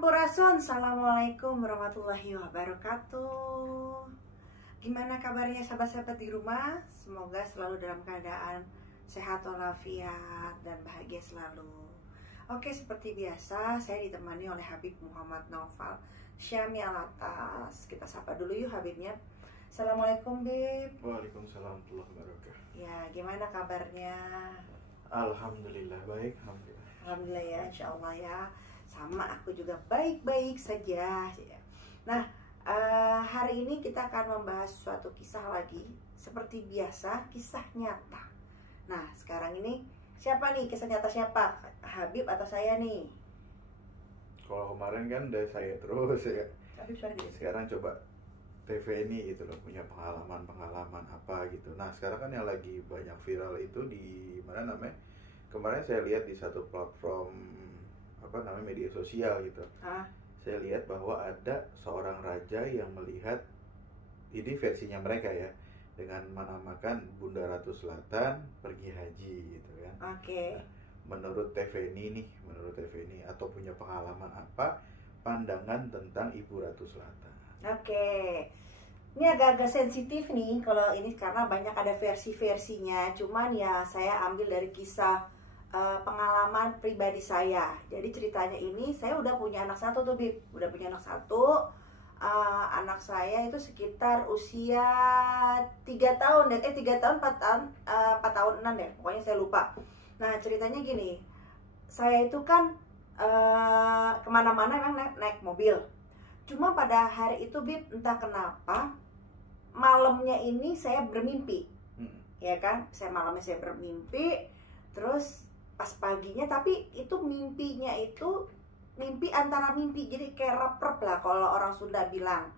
Sampurasun, Assalamualaikum warahmatullahi wabarakatuh. Gimana kabarnya sahabat-sahabat di rumah? Semoga selalu dalam keadaan sehat walafiat dan bahagia selalu. Oke, seperti biasa saya ditemani oleh Habib Muhammad Naufal Syami Alatas. Kita sapa dulu yuk Habibnya. Assalamualaikum Bib. Waalaikumsalam warahmatullahi wabarakatuh. Ya, gimana kabarnya? Alhamdulillah baik, alhamdulillah. Alhamdulillah ya, insya Allah ya. Sama aku juga baik-baik saja. Nah, hari ini kita akan membahas suatu kisah lagi. Seperti biasa, kisah nyata. Nah, sekarang ini siapa nih? Kisah nyata siapa? Habib atau saya nih? Kalau kemarin kan udah saya terus ya. Habib sorry. Sekarang coba TV ini gitu loh, punya pengalaman apa gitu. Nah, sekarang kan yang lagi banyak viral itu di mana namanya? Kemarin saya lihat di satu platform media sosial gitu. Saya lihat bahwa ada seorang raja yang melihat, ini versinya mereka ya, dengan menamakan Bunda Ratu Selatan pergi haji gitu kan. Oke. Nah, menurut TV ini atau punya pengalaman apa pandangan tentang Ibu Ratu Selatan? Oke. Ini agak-agak sensitif nih kalau ini karena banyak ada versi-versinya. Cuman ya saya ambil dari kisah pengalaman pribadi saya. Jadi ceritanya ini, saya udah punya anak satu tuh Bib. Udah punya anak satu. Anak saya itu sekitar usia 3 tahun, 4 tahun 6 deh. Pokoknya saya lupa. Nah ceritanya gini, saya itu kan kemana-mana memang naik mobil. Cuma pada hari itu Bib, entah kenapa malamnya ini saya bermimpi. Ya kan, malamnya saya bermimpi. Terus pas paginya, tapi itu mimpinya itu mimpi antara mimpi, jadi kayak rep-rep lah kalau orang Sunda bilang.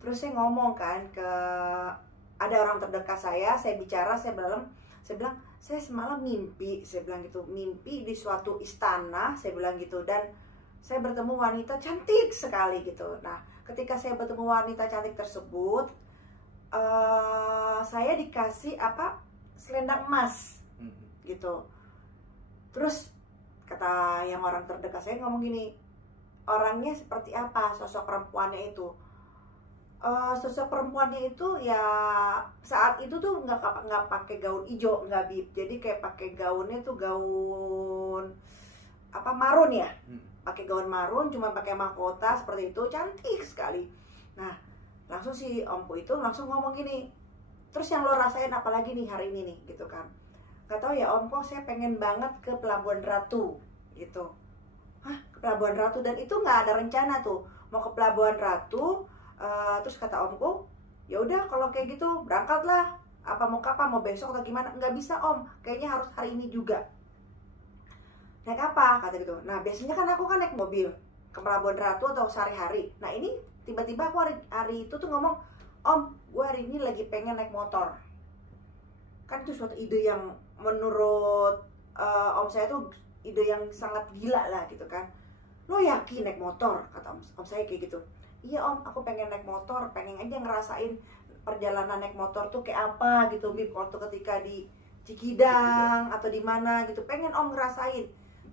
Terus saya ngomong kan ke ada orang terdekat saya bicara, saya bilang saya semalam mimpi, saya bilang gitu, mimpi di suatu istana, saya bilang gitu, dan saya bertemu wanita cantik sekali gitu. Nah ketika saya bertemu wanita cantik tersebut, saya dikasih selendang emas gitu. Terus kata yang orang terdekat saya ngomong gini, orangnya seperti apa sosok perempuannya itu? Sosok perempuannya itu ya saat itu tuh nggak pakai gaun hijau, nggak Bib. Jadi kayak pakai gaunnya tuh gaun marun ya, pakai gaun marun, cuma pakai mahkota seperti itu, cantik sekali. Nah langsung si omku itu langsung ngomong gini, terus yang lo rasain apa lagi nih hari ini nih gitu kan? Gak tau ya om, kok saya pengen banget ke Pelabuhan Ratu gitu. Hah, ke Pelabuhan Ratu? Dan itu nggak ada rencana tuh mau ke Pelabuhan Ratu. Terus kata omku, ya udah kalau kayak gitu berangkatlah. Apa mau kapan, mau besok atau gimana? Nggak bisa om, kayaknya harus hari ini juga. Naik apa? Kata gitu. Nah biasanya kan aku kan naik mobil ke Pelabuhan Ratu atau sehari-hari. Nah ini tiba-tiba aku hari itu tuh ngomong, om gue hari ini lagi pengen naik motor. Kan itu suatu ide yang menurut om saya tuh ide yang sangat gila lah gitu kan. Lo yakin naik motor? Kata om saya kayak gitu. Iya om, aku pengen naik motor, pengen aja ngerasain perjalanan naik motor tuh kayak apa gitu Bib, waktu ketika di Cikidang atau di mana gitu, pengen om ngerasain.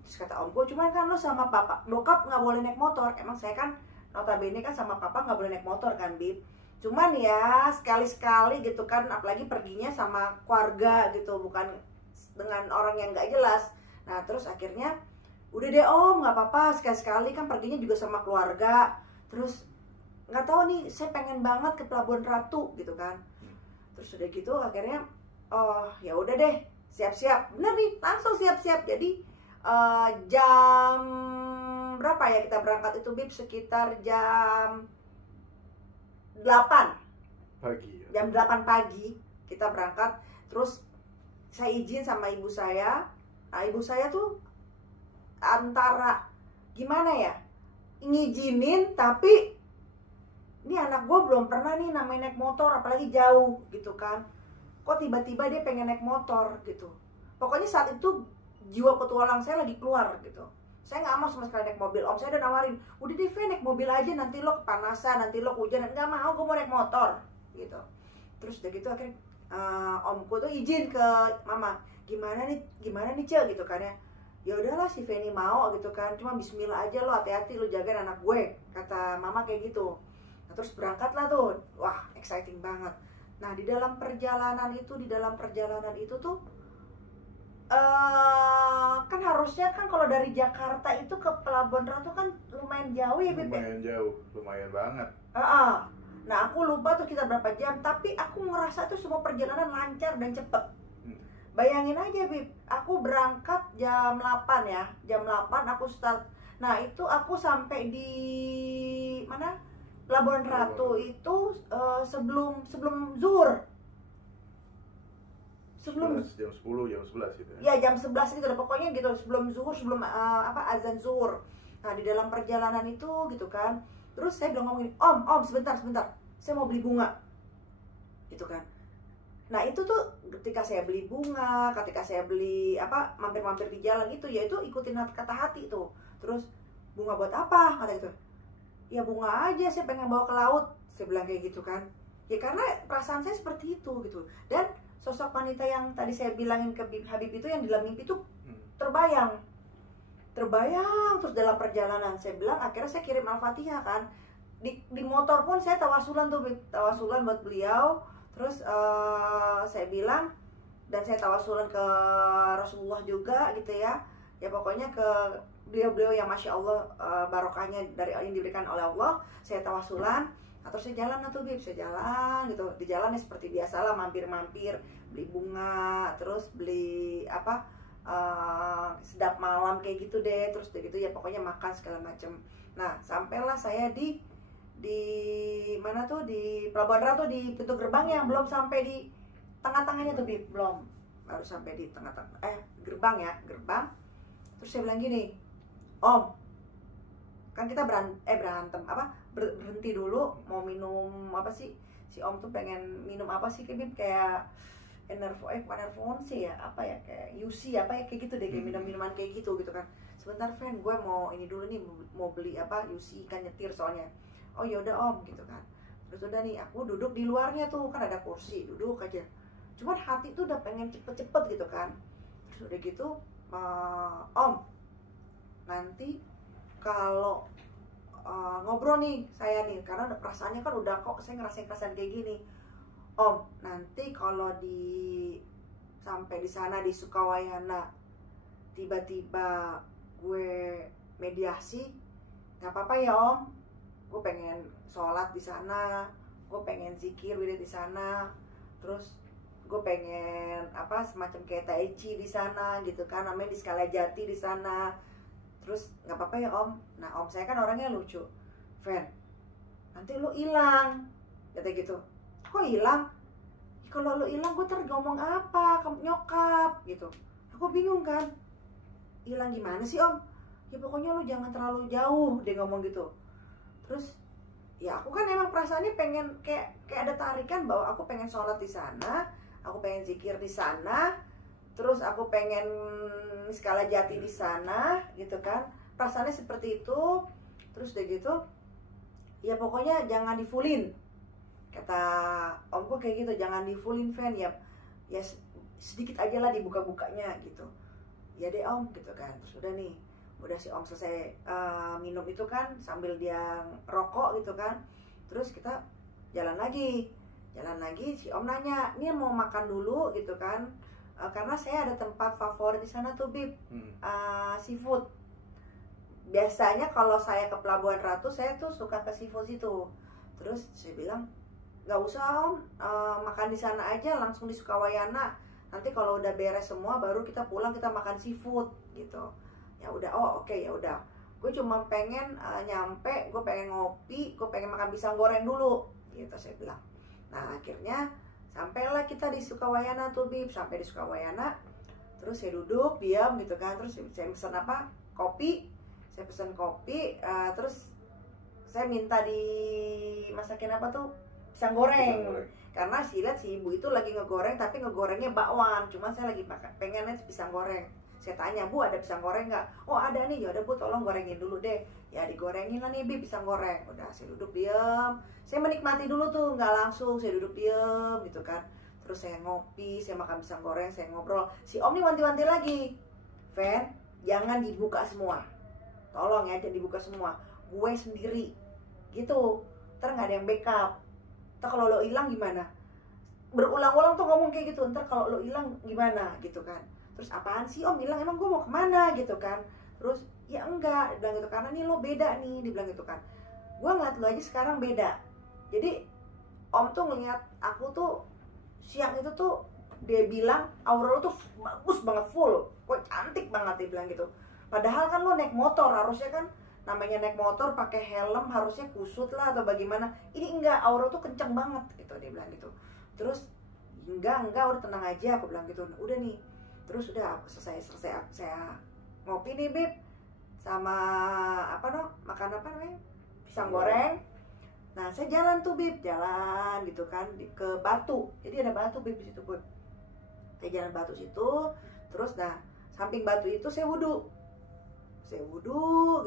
Terus kata omku, cuman kan lo sama papa bokap nggak boleh naik motor. Emang saya kan notabene kan sama papa nggak boleh naik motor kan Bib. Cuman ya sekali-sekali gitu kan, apalagi perginya sama keluarga gitu, bukan dengan orang yang nggak jelas. Nah terus akhirnya udah deh om, nggak apa-apa, sekali-sekali kan perginya juga sama keluarga. Terus nggak tahu nih, saya pengen banget ke Pelabuhan Ratu gitu kan. Terus udah gitu akhirnya oh ya udah deh, siap-siap. Bener nih, langsung siap-siap. Jadi jam berapa ya kita berangkat itu Bib? Sekitar jam 8 Pagi ya. Jam 8 pagi kita berangkat. Terus saya izin sama ibu saya. Nah ibu saya tuh antara gimana ya, ngizinin tapi ini anak gue belum pernah nih namanya naik motor, apalagi jauh gitu kan. Kok tiba-tiba dia pengen naik motor gitu. Pokoknya saat itu jiwa petualang saya lagi keluar gitu. Saya nggak mau sama sekali naik mobil. Om saya udah nawarin, udah deh naik mobil aja, nanti lo kepanasan, nanti lo kehujanan. Nggak mau, gue mau naik motor gitu. Terus udah gitu akhirnya omku tuh izin ke mama, gimana nih Cel gitu kan ya. Ya udahlah si Feni mau gitu kan, cuma bismillah aja lo, hati-hati lo jagain anak gue, kata mama kayak gitu. Nah terus berangkatlah tuh, wah exciting banget. Nah di dalam perjalanan itu tuh kan harusnya kan kalau dari Jakarta itu ke Pelabuhan Ratu kan lumayan jauh ya Beb. Lumayan jauh, lumayan banget. Nah aku lupa tuh kita berapa jam, tapi aku ngerasa tuh semua perjalanan lancar dan cepet. Bayangin aja Bib, aku berangkat jam 8 ya, jam 8 aku start. Nah itu aku sampai di mana? Pelabuhan Ratu itu sebelum zuhur. Sebelum jam 10, jam 11 gitu ya. Ya jam 11 gitu, pokoknya gitu, sebelum zuhur, sebelum azan zuhur. Nah di dalam perjalanan itu gitu kan, terus saya bilang ngomongin, Om sebentar, saya mau beli bunga, gitu kan. Nah itu tuh ketika saya beli bunga, ketika saya beli mampir-mampir di jalan itu, ya itu ikutin kata hati tuh. Terus bunga buat apa? Kata gitu. Ya bunga aja, saya pengen bawa ke laut. Saya bilang kayak gitu kan. Ya karena perasaan saya seperti itu gitu. Dan sosok wanita yang tadi saya bilangin ke Habib itu yang di dalam mimpi tuh terbayang. Terus dalam perjalanan saya bilang, akhirnya saya kirim Al-Fatihah kan. Di motor pun saya tawasulan buat beliau. Terus saya bilang, dan saya tawasulan ke Rasulullah juga gitu ya. Ya pokoknya ke beliau-beliau yang Masya Allah barokahnya dari yang diberikan oleh Allah. Saya tawasulan. Terus saya jalan tuh Bib, saya jalan gitu. Di jalan ya seperti biasalah, mampir-mampir, beli bunga, terus beli sedap malam kayak gitu deh. Terus gitu ya pokoknya makan segala macem. Nah sampailah saya di mana tuh, di Pelabuhan Ratu, di pintu gerbangnya, belum sampai di tengah-tengahnya tuh Bib, belum, baru sampai di tengah-tengah gerbang. Terus saya bilang gini, Om, kan kita berantem berhenti dulu mau minum apa sih, si Om tuh pengen minum apa sih Bib, kayak enervon sih ya, kayak UC kayak gitu deh, kayak minum-minuman kayak gitu kan. Sebentar friend, gue mau ini dulu nih, mau beli UC kan, nyetir soalnya. Oh yaudah Om gitu kan. Terus udah nih aku duduk di luarnya tuh, kan ada kursi, duduk aja. Cuman hati tuh udah pengen cepet-cepet gitu kan. Terus udah gitu, Om, nanti kalau ngobrol nih saya nih, karena perasaannya kan udah kok saya ngerasain kayak gini. Om, nanti kalau sampai di sana di Sukawayana tiba-tiba gue mediasi, nggak apa-apa ya Om. Gue pengen sholat di sana, gue pengen zikir di sana, terus gue pengen semacam kayak tai chi di sana gitu kan, namanya di Skalajati di sana. Terus nggak apa-apa ya Om. Nah Om saya kan orangnya lucu, Fen, nanti lu hilang, kata gitu. Kok hilang? Kalau lu hilang gue ntar ngomong apa, kamu nyokap gitu. Aku bingung kan, hilang gimana sih Om? Ya pokoknya lu jangan terlalu jauh, dia ngomong gitu. Terus ya aku kan emang perasaannya pengen kayak ada tarikan bahwa aku pengen sholat di sana, aku pengen zikir di sana, terus aku pengen Skalajati di sana gitu kan. Perasaannya seperti itu. Terus udah gitu, ya pokoknya jangan di-fullin, kata Omku kayak gitu, jangan di-fullin Fen, ya sedikit aja lah dibuka-bukanya gitu. Ya deh Om gitu kan. Terus udah nih, udah si Om selesai minum itu kan, sambil dia rokok gitu kan. Terus kita jalan lagi, si Om nanya, ini mau makan dulu gitu kan, karena saya ada tempat favorit di sana tuh Bib, seafood. Biasanya kalau saya ke Pelabuhan Ratu saya tuh suka ke seafood situ. Terus saya bilang, nggak usah Om, makan di sana aja langsung di Sukawayana. Nanti kalau udah beres semua baru kita pulang, kita makan seafood gitu. Ya udah, oke, ya udah. Gue cuma pengen nyampe, gue pengen ngopi, gue pengen makan pisang goreng dulu, gitu saya bilang. Nah akhirnya sampailah kita di Sukawayana tuh Bib, sampai di Sukawayana. Terus saya duduk diam gitu kan. Terus saya pesen kopi. Saya pesen kopi, terus saya minta dimasakin pisang goreng. Karena lihat si ibu itu lagi ngegoreng, tapi ngegorengnya bakwan. Cuma saya lagi pengennya pisang goreng. Saya tanya, Bu ada pisang goreng nggak? Oh ada nih, ya udah Bu tolong gorengin dulu deh. Ya digorengin lah nih Bi pisang goreng. Udah saya duduk diem, saya menikmati dulu tuh, nggak langsung, saya duduk diem gitu kan. Terus saya ngopi, saya makan pisang goreng, saya ngobrol. Si Om nih wanti-wanti lagi, Fen, jangan dibuka semua, tolong ya, jangan dibuka semua, gue sendiri gitu, ntar nggak ada yang backup, ntar kalau lo hilang gimana, berulang-ulang tuh ngomong kayak gitu, ntar kalau lo hilang gimana gitu kan. Terus apaan sih om hilang, emang gue mau kemana gitu kan. Terus ya enggak, dia bilang gitu, karena nih lo beda nih, dia bilang gitu kan, gue ngeliat lo aja sekarang beda. Jadi om tuh ngeliat aku tuh siang itu tuh, dia bilang aura lo tuh bagus banget, full, kok cantik banget, dia bilang gitu. Padahal kan lo naik motor, harusnya kan namanya naik motor pakai helm harusnya kusut lah atau bagaimana, ini enggak, aura tuh kenceng banget gitu, dia bilang gitu. Terus enggak udah tenang aja, aku bilang gitu. Udah nih, terus udah selesai saya ngopi nih Beb, sama makan apa namanya, pisang goreng. Nah saya jalan tuh Beb, jalan gitu kan ke Batu, jadi ada Batu Beb di situ Beb. Saya jalan Batu situ, terus nah samping Batu itu saya wudhu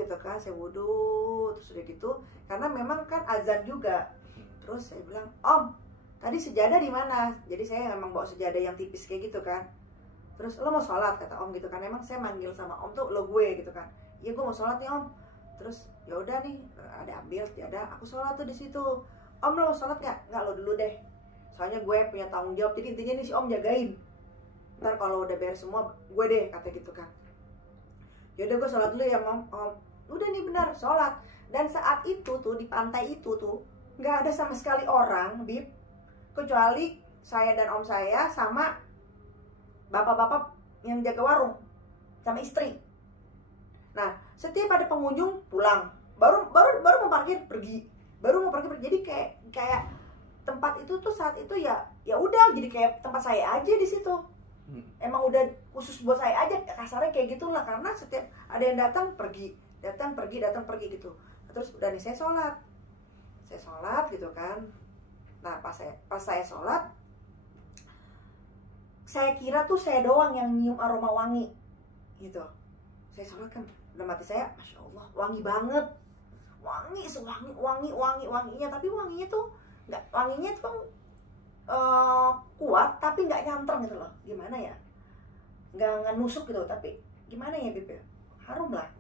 gitu kan, saya wudhu, terus udah gitu, karena memang kan azan juga. Terus saya bilang, om tadi sejadah di mana? Jadi saya memang bawa sejadah yang tipis kayak gitu kan. Terus lo mau sholat, kata om gitu kan. Emang saya manggil sama om tuh lo gue gitu kan. Iya gue mau sholat nih om. Terus ya udah nih, ada ambil sejadah, aku sholat tuh di situ. Om lo mau sholat nggak? Nggak, lo dulu deh. Soalnya gue punya tanggung jawab. Jadi intinya nih si om jagain. Ntar kalau udah beres semua gue deh, kata gitu kan. Ya udah gue sholat dulu ya om. Udah nih benar sholat. Dan saat itu tuh di pantai itu tuh nggak ada sama sekali orang, Bib, kecuali saya dan om saya sama bapak-bapak yang jaga warung sama istri. Nah setiap ada pengunjung pulang, baru mau parkir pergi, jadi kayak tempat itu tuh saat itu ya udah jadi kayak tempat saya aja di situ. Emang udah khusus buat saya aja, kasarnya kayak gitulah, karena setiap ada yang datang pergi gitu. Terus udah nih saya sholat gitu kan. Nah pas saya sholat, saya kira tuh saya doang yang nyium aroma wangi gitu. Saya sholat kan, udah mati saya, masya Allah wangi banget, wanginya, tapi wanginya tuh kuat tapi nggak nyantreng gitu loh, gimana ya, nggak nusuk gitu, tapi gimana ya Beb, harum lah.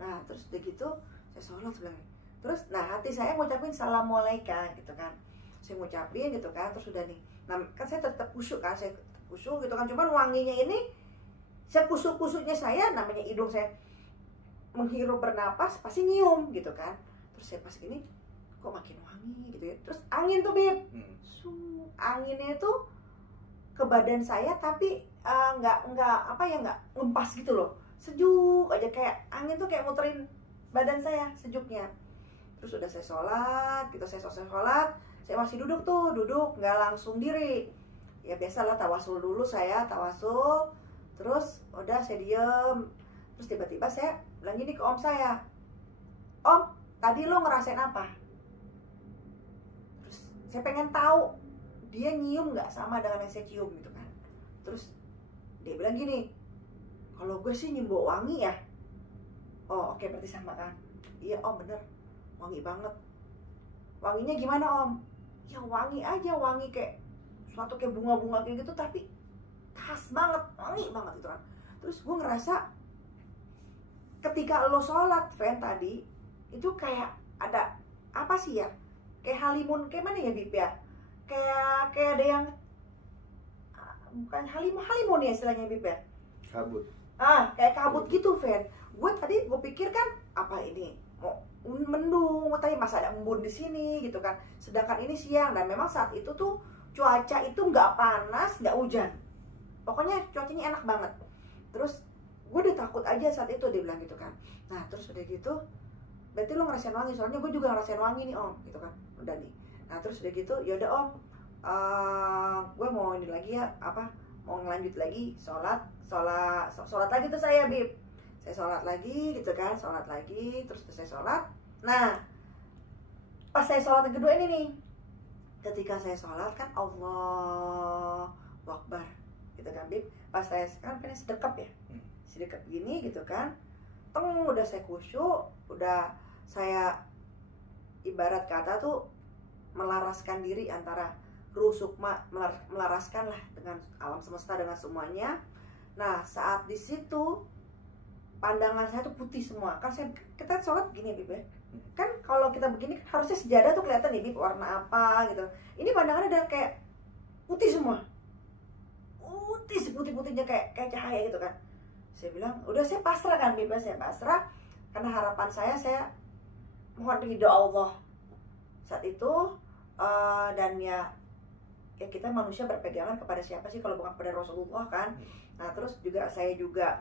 Nah terus udah gitu saya sholat sebelah. Terus nah hati saya ngucapin assalamualaikum gitu kan, saya ngucapin gitu kan. Terus udah nih, nah kan saya tetap khusyuk kan, gitu kan, cuman wanginya ini saya kusuk-kusuknya, saya namanya hidung saya menghirup bernapas pasti nyium gitu kan. Terus saya pas gini kok makin wangi gitu ya. Terus angin tuh Beb, anginnya itu ke badan saya, tapi nggak ngempas gitu loh, sejuk aja, kayak angin tuh kayak muterin badan saya sejuknya. Terus udah saya sholat gitu, saya selesai sholat, saya masih duduk nggak langsung diri ya, biasalah tawasul dulu, saya tawasul. Terus udah saya diem. Terus tiba-tiba saya bilang gini ke om saya, om tadi lo ngerasain apa? Terus saya pengen tahu dia nyium nggak sama dengan yang saya cium gitu kan. Terus dia bilang gini, kalau gue sih nyium bau wangi ya. Oh oke, berarti sama kan. Iya om bener, wangi banget. Wanginya gimana om? Ya wangi aja, wangi kayak suatu kayak bunga-bunga kayak gitu, tapi khas banget, wangi banget gitu kan. Terus gue ngerasa ketika lo sholat Fen tadi itu kayak ada apa sih ya, kayak halimun, kayak mana ya Bib ya, kayak ada yang bukan halimun ya istilahnya Bib ya, kabut, kayak kabut gitu Fen. Gue tadi gue pikir kan apa ini mau mendung, tapi masa ada embun di sini gitu kan. Sedangkan ini siang, dan memang saat itu tuh cuaca itu nggak panas nggak hujan, pokoknya cuacanya enak banget. Terus gue udah takut aja saat itu, dia bilang gitu kan. Nah terus udah gitu, berarti lo ngerasain wangi, soalnya gue juga ngerasain wangi nih om gitu kan. Udah nih, nah terus udah gitu, yaudah om, gue mau ini lagi ya, mau ngelanjut lagi sholat lagi tuh saya Bib. Saya sholat lagi gitu kan, terus saya sholat. Nah pas saya sholat yang kedua ini nih, ketika saya sholat kan Allahu Akbar gitu kan Bib. Pas saya kan pengen sedekap ya, sedekap gini gitu kan, udah saya khusyuk, udah saya ibarat kata tuh melaraskan diri antara ruh sukma, melaraskan lah dengan alam semesta, dengan semuanya. Nah saat di situ pandangan saya tuh putih semua. Kan kita sholat gini Bib ya. Kan kalau kita begini kan harusnya sejadah tuh kelihatan nih Bib warna apa gitu. Ini pandangannya udah kayak putih semua. Putih, seputih-putihnya kayak cahaya gitu kan. Saya bilang, udah saya pasrah kan Bib, saya pasrah. Karena harapan saya mohon ridho Allah saat itu. Dan ya kita manusia berpegangan kepada siapa sih kalau bukan kepada Rasulullah kan. Nah terus juga saya juga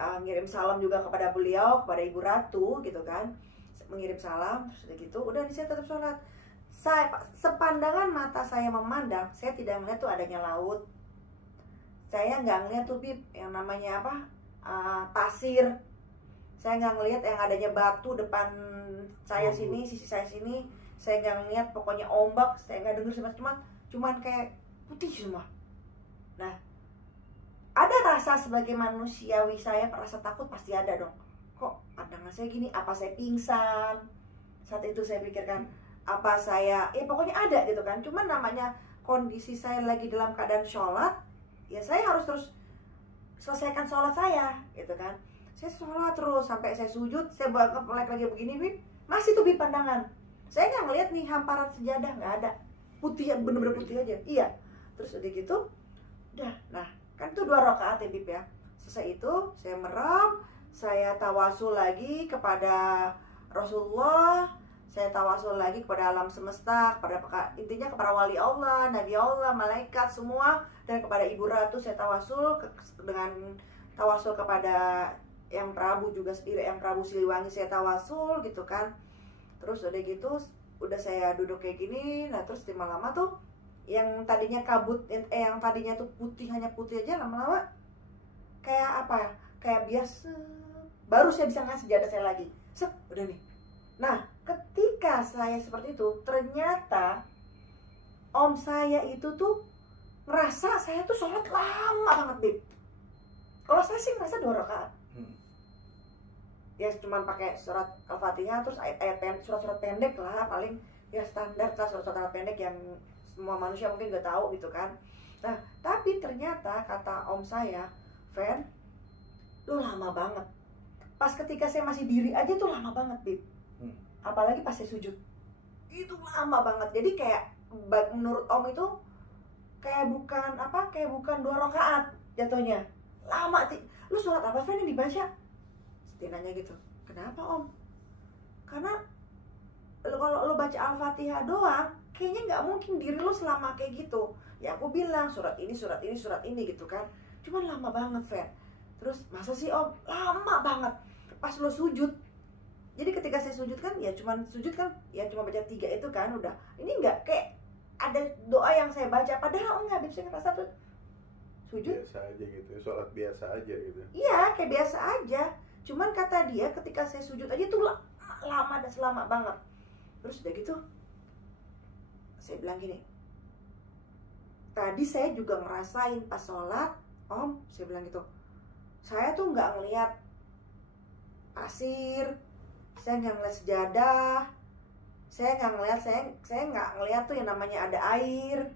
ngirim salam juga kepada beliau, kepada Ibu Ratu gitu kan, mengirim salam. Terus gitu udah saya tetap sholat. Sepandangan mata saya memandang, saya tidak melihat tuh adanya laut, saya nggak ngeliat tuh Bib yang namanya apa pasir, saya nggak ngeliat yang adanya batu depan saya sini, sisi saya sini, saya nggak ngeliat pokoknya ombak, saya nggak dengar sama cuman kayak putih semua. Nah ada rasa sebagai manusiawi saya, rasa takut pasti ada dong. Kok pandangan saya gini, apa saya pingsan? Saat itu saya pikirkan, apa saya, pokoknya ada gitu kan. Cuman namanya kondisi saya lagi dalam keadaan sholat, ya saya harus terus selesaikan sholat saya gitu kan. Saya sholat terus sampai saya sujud, saya bangkit lagi begini Bib, masih tuh Bib pandangan. Saya nggak ngeliat nih hamparan sejadah, nggak ada. Putih, bener-bener putih aja. Iya. Terus udah gitu, udah. Nah kan itu 2 rakaat ya Bib ya. Selesai itu saya merem, saya tawasul lagi kepada Rasulullah, saya tawasul lagi kepada alam semesta, intinya kepada wali Allah, nabi Allah, malaikat semua, dan kepada Ibu Ratu saya tawasul dengan tawasul kepada Yang Prabu juga sendiri, Yang Prabu Siliwangi saya tawasul gitu kan. Terus udah gitu udah saya duduk kayak gini. Nah terus lama-lama tuh yang tadinya kabut, yang tadinya tuh putih, hanya putih aja, lama-lama kayak apa ya, kayak biasa. Baru saya bisa ngasih sejadah saya lagi, udah nih. Nah ketika saya seperti itu, ternyata om saya itu tuh ngerasa saya tuh sholat lama banget Bib. Kalau saya sih ngerasa 2 rakaat. Ya cuma pakai surat Al-Fatihah, terus surat-surat pendek lah, paling ya standar lah, surat-surat pendek yang semua manusia mungkin gak tahu gitu kan. Nah tapi ternyata kata om saya, Fen, lu lama banget. Pas ketika saya masih diri aja tuh lama banget Bib. Apalagi pas saya sujud, itu lama banget. Jadi kayak menurut om itu kayak bukan 2 rakaat jatuhnya. Lama sih. Lu sholat apa Fen yang dibaca? Dia nanya gitu. Kenapa om? Karena kalau lu baca Al-Fatihah doang, kayaknya nggak mungkin diri lu selama kayak gitu. Ya aku bilang surat ini gitu kan. Cuman lama banget Fen. Terus masa sih om? Lama banget. Pas lu sujud. Jadi ketika saya sujud kan, ya cuman sujud kan, ya cuma baca 3 itu kan udah. Ini nggak kayak ada doa yang saya baca, padahal enggak, bisa ngerasa tuh sujud biasa aja gitu, sholat biasa aja gitu. Iya kayak biasa aja. Cuman kata dia ketika saya sujud aja tuh lama dan selama banget. Terus udah gitu saya bilang gini, tadi saya juga ngerasain pas sholat om, saya bilang gitu, saya tuh nggak ngelihat pasir, saya nggak ngelihat sejadah, saya nggak ngelihat tuh yang namanya ada air,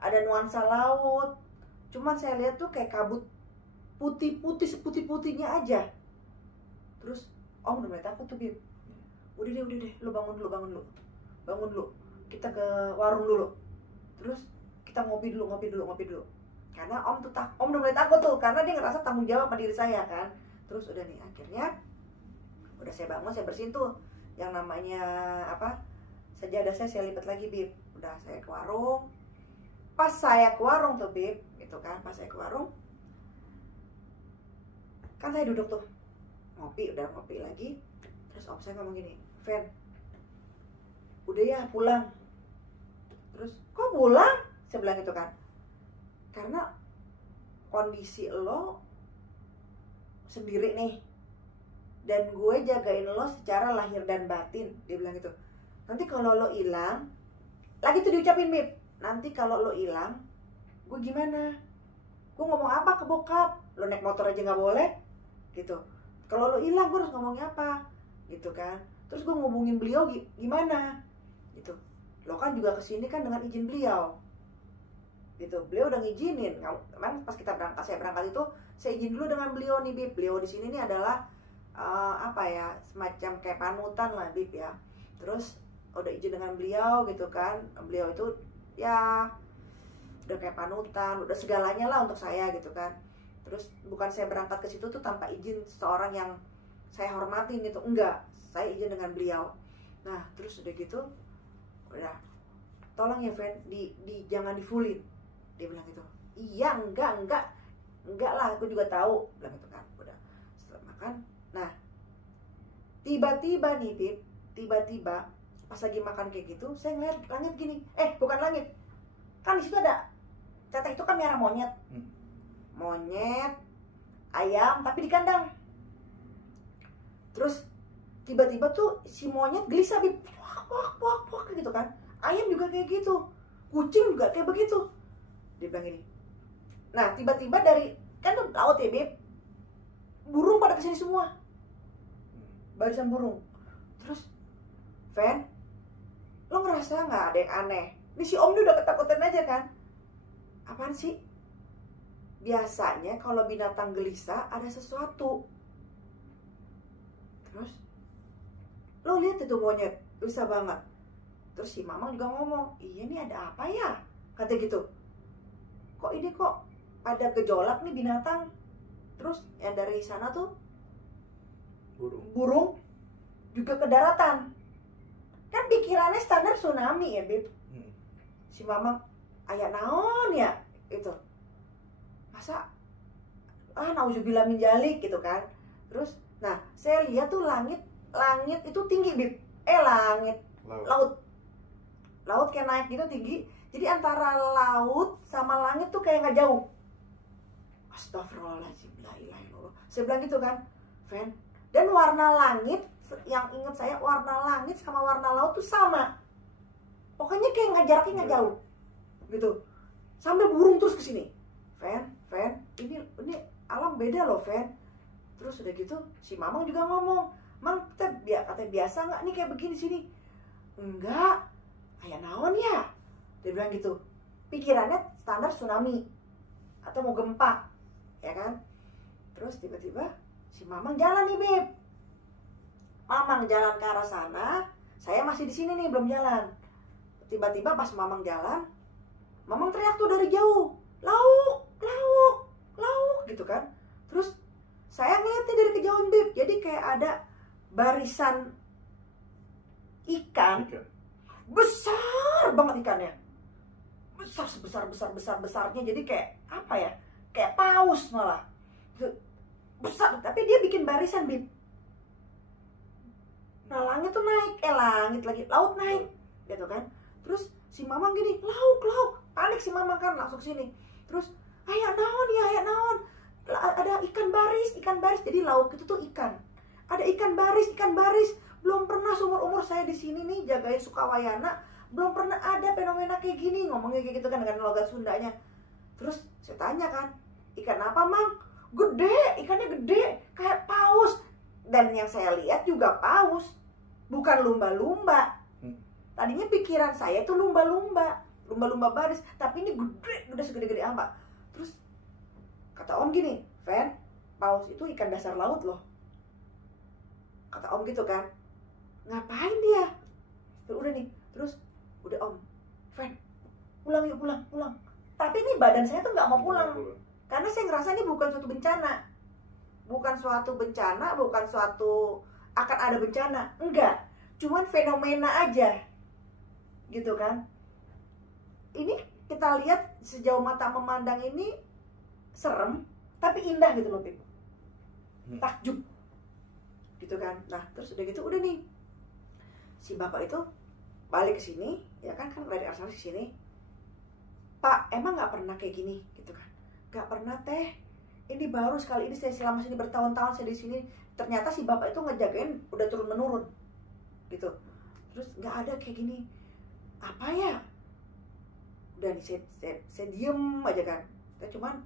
ada nuansa laut. Cuman saya lihat tuh kayak kabut putih-putih, seputih-putihnya aja. Terus om udah mulai takut tuh Bib. Udah deh, lu bangun dulu, kita ke warung dulu, terus kita ngopi dulu. Karena om udah mulai takut tuh, karena dia ngerasa tanggung jawab sama diri saya kan. Terus udah nih, akhirnya udah saya bangun, saya bersihin tuh yang namanya sejadah saya lipat lagi Bib. Udah saya ke warung. Pas saya ke warung tuh Bib, gitu kan, pas saya ke warung kan saya duduk tuh ngopi lagi. Terus om saya ngomong gini, Fen, udah ya pulang. Terus kok pulang? Saya bilang gitu kan, karena kondisi lo sendiri nih, dan gue jagain lo secara lahir dan batin. Dia bilang gitu. Nanti kalau lo hilang, lagi tuh diucapin Bib, nanti kalau lo hilang, gue gimana? Gue ngomong apa ke bokap? Lo naik motor aja nggak boleh, gitu. Kalau lo hilang, gue harus ngomongnya apa, gitu kan? Terus gue ngomongin beliau gimana, gitu. Lo kan juga kesini kan dengan izin beliau, gitu. Beliau udah ngizinin. Memang pas saya berangkat itu, saya izin dulu dengan beliau nih Bib. Beliau di sini nih adalah apa ya, semacam kayak panutan lah Bib ya. Terus udah izin dengan beliau gitu kan, beliau itu ya udah kayak panutan, udah segalanya lah untuk saya gitu kan. Terus bukan saya berangkat ke situ tuh tanpa izin seseorang yang saya hormatin gitu, enggak, saya izin dengan beliau. Nah terus udah gitu, udah tolong ya Fen, jangan di fullin, dia bilang gitu. Iya, enggak lah, aku juga tahu, bilang gitu kan. Udah setelah makan, nah tiba-tiba nih Bib, tiba-tiba pas lagi makan kayak gitu, saya ngeliat langit gini, bukan langit, kan di situ ada teteh itu kan merah monyet, monyet, ayam tapi di kandang. Terus tiba-tiba tuh si monyet gelisah Bib, wak gitu kan, ayam juga kayak gitu, kucing juga kayak begitu. Dia bilang gini. Nah tiba-tiba dari kan tuh laut ya Bib, burung pada kesini semua, barisan burung. Terus Fen, lo ngerasa nggak ada yang aneh? Ini si Om udah ketakutan aja kan? Apaan sih? Biasanya kalau binatang gelisah ada sesuatu. Terus lo lihat itu monyet gelisah banget. Terus si Mamang juga ngomong, iya nih ada apa ya? Kata gitu. Kok ini kok ada gejolak nih binatang? Terus yang dari sana tuh burung juga ke daratan. Kan pikirannya standar tsunami ya Bib. Si Mamang, ayah naon ya itu. Masa nauzubillah min dzalik gitu kan. Terus nah saya lihat tuh langit itu tinggi Bib. Laut kayak naik gitu tinggi. Jadi antara laut sama langit tuh kayak nggak jauh. Astagfirullahaladzim, la ilaha illallah. Saya bilang gitu kan, Fen. Dan warna langit, yang ingat saya, warna langit sama warna laut tuh sama. Pokoknya kayak jaraknya nggak jauh, gitu. Sampai burung terus kesini. Fen, ini alam beda loh, Fen. Terus udah gitu, si Mamang juga ngomong, Mang, katanya biasa nggak nih kayak begini sini? Enggak, ayah naon ya? Dia bilang gitu. Pikirannya standar tsunami atau mau gempa, ya kan? Terus tiba-tiba si Mamang jalan nih Beb. Mamang jalan ke arah sana, saya masih di sini nih belum jalan. Tiba-tiba pas Mamang jalan, Mamang teriak tuh dari jauh, lauk gitu kan. Terus saya ngeliatnya dari kejauhan Beb, jadi kayak ada barisan ikan. Besar banget ikannya, besarnya, jadi kayak apa ya, kayak paus malah besar, tapi dia bikin barisan Bib. Nah langit tuh naik, laut naik gitu kan. Terus si Mamang gini, lauk, panik si Mamang kan langsung sini. Terus ayah naon ada ikan baris, jadi lauk itu tuh ikan, ada ikan baris. Belum pernah seumur-umur saya di sini nih jagain Sukawayana, belum pernah ada fenomena kayak gini, ngomongnya kayak gitu kan dengan logat Sundanya. Terus saya tanya kan, ikan apa Mang? Ikannya gede, kayak paus. Dan yang saya lihat juga paus, bukan lumba-lumba. Tadinya pikiran saya itu lumba-lumba baris, tapi ini gede segede-gede apa. Terus kata Om gini, Fen, paus itu ikan dasar laut loh. Kata Om gitu kan. Ngapain dia? Terus udah Om, Fen, pulang yuk, pulang. Tapi ini badan saya tuh nggak mau pulang, karena saya ngerasa ini bukan suatu bencana, bukan suatu akan ada bencana, enggak, cuman fenomena aja, gitu kan. Ini kita lihat sejauh mata memandang ini serem, tapi indah gitu loh, Pip. Takjub, gitu kan. Nah terus udah gitu, udah nih. Si bapak itu balik ke sini, ya kan dari Arsenal ke sini. Pak, emang nggak pernah kayak gini, gitu kan? Nggak pernah teh. Ini baru sekali ini, saya selama sini bertahun-tahun saya di sini. Ternyata si bapak itu ngejagain udah turun menurun, gitu. Terus nggak ada kayak gini. Apa ya? Udah nih saya diem aja kan. Saya cuman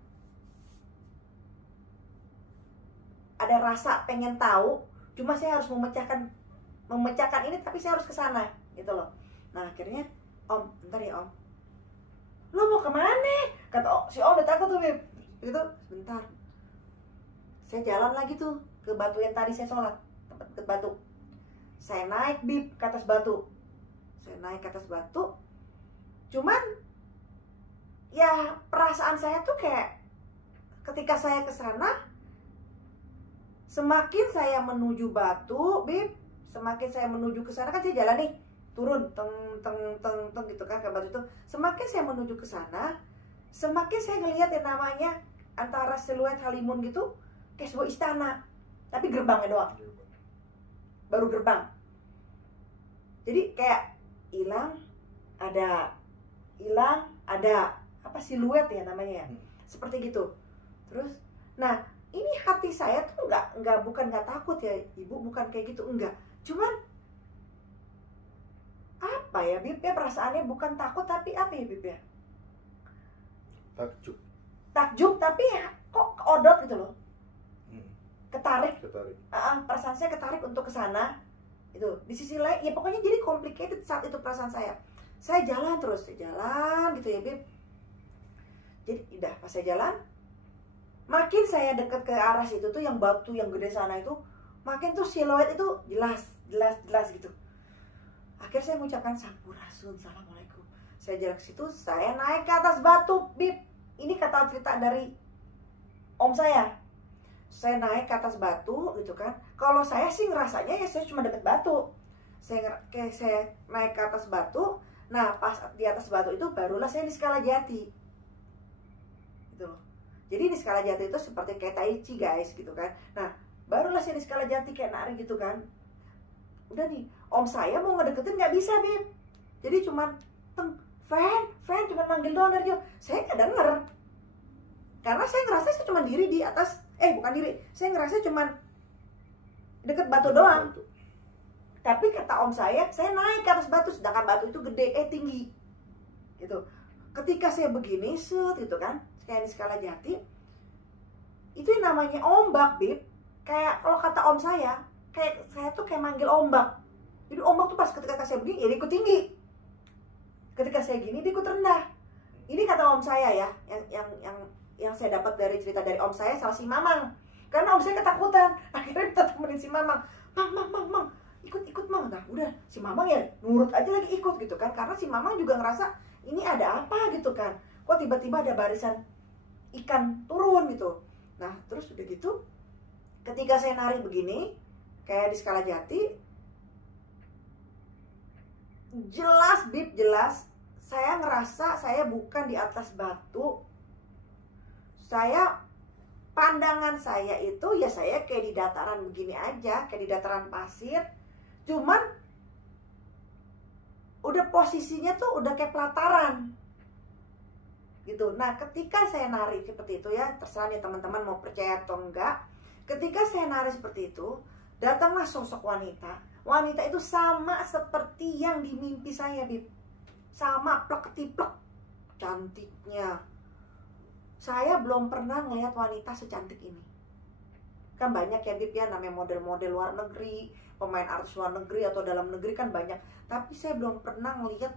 ada rasa pengen tahu. Cuma saya harus memecahkan ini, tapi saya harus ke sana, gitu loh. Nah akhirnya, Om, bentar ya Om, lo mau kemana? Kata si Om udah takut tuh Beb. Gitu, sebentar, Saya jalan lagi tuh ke batu yang tadi saya sholat, tempat deket batu. Saya naik bib ke atas batu. Saya naik ke atas batu. Cuman ya perasaan saya tuh kayak ketika saya ke sana, semakin saya menuju batu, bib, semakin saya menuju ke sana kan saya jalan nih, turun teng gitu kan ke batu itu. Semakin saya menuju ke sana, semakin saya ngelihat yang namanya antara siluet halimun gitu kayak sebuah istana, tapi gerbangnya doang. Baru gerbang. Jadi kayak hilang ada apa siluet ya namanya ya. Seperti gitu. Terus nah, ini hati saya tuh bukan nggak takut ya, Ibu, bukan kayak gitu, enggak. Cuman apa ya, Bib ya, perasaannya bukan takut tapi apa ya, Bib ya? Takjub tapi ya, kok odot gitu loh. Ketarik. Perasaan saya ketarik untuk ke sana. Itu. Di sisi lain, ya pokoknya jadi complicated saat itu perasaan saya. Saya jalan terus, gitu ya, Bib. Jadi udah pas saya jalan, makin saya dekat ke arah situ tuh yang batu yang gede sana itu, makin tuh siluet itu jelas gitu. Akhirnya saya mengucapkan sampurasun, assalamualaikum. Saya jalan ke situ, saya naik ke atas batu, Bib. Ini kata cerita dari om saya. Saya naik ke atas batu gitu kan. Kalau saya sih ngerasanya ya saya cuma deket batu. Saya naik ke atas batu. Nah pas di atas batu itu barulah saya di skala jati. Gitu. Jadi di skala jati itu seperti kayak tai chi guys gitu kan. Nah barulah saya di skala jati kayak nari gitu kan. Udah nih, om saya mau ngedeketin nggak bisa, Bib. Jadi cuman fan cuma manggil doang dari jauh. Saya nggak denger. Karena saya ngerasa saya cuma diri di atas, bukan diri. Saya ngerasa cuma deket batu doang. Tapi kata om saya naik ke atas batu, sedangkan batu itu gede, tinggi. Gitu. Ketika saya begini, gitu kan, kayak di skala jati, itu yang namanya ombak, Bib. Kayak kalau kata om saya tuh kayak manggil ombak. Jadi ombak tuh pas ketika saya begini, dia ikut tinggi. Ketika saya gini, dia ikut rendah. Ini kata om saya ya, yang saya dapat dari cerita dari om saya sama si Mamang. Karena om saya ketakutan, akhirnya kita temenin si Mamang. Mang, ikut Mang. Nah udah, si Mamang ya nurut aja lagi ikut gitu kan. Karena si Mamang juga ngerasa, ini ada apa gitu kan. Kok tiba-tiba ada barisan ikan turun gitu. Nah terus udah gitu, ketika saya nari begini, kayak di skala jati, jelas, Bib, jelas, saya ngerasa saya bukan di atas batu. Pandangan saya itu ya saya kayak di dataran begini aja, kayak di dataran pasir. Cuman udah posisinya tuh udah kayak pelataran gitu. Nah ketika saya nari seperti itu ya, terserah nih teman-teman mau percaya atau enggak. Ketika saya nari seperti itu, datanglah sosok wanita. Wanita itu sama seperti yang di mimpi saya, Bib. Sama plek-ketiplek cantiknya. Saya belum pernah ngelihat wanita secantik ini. Kan banyak ya, Bib ya, namanya model-model luar negeri, pemain artis luar negeri atau dalam negeri kan banyak. Tapi saya belum pernah ngelihat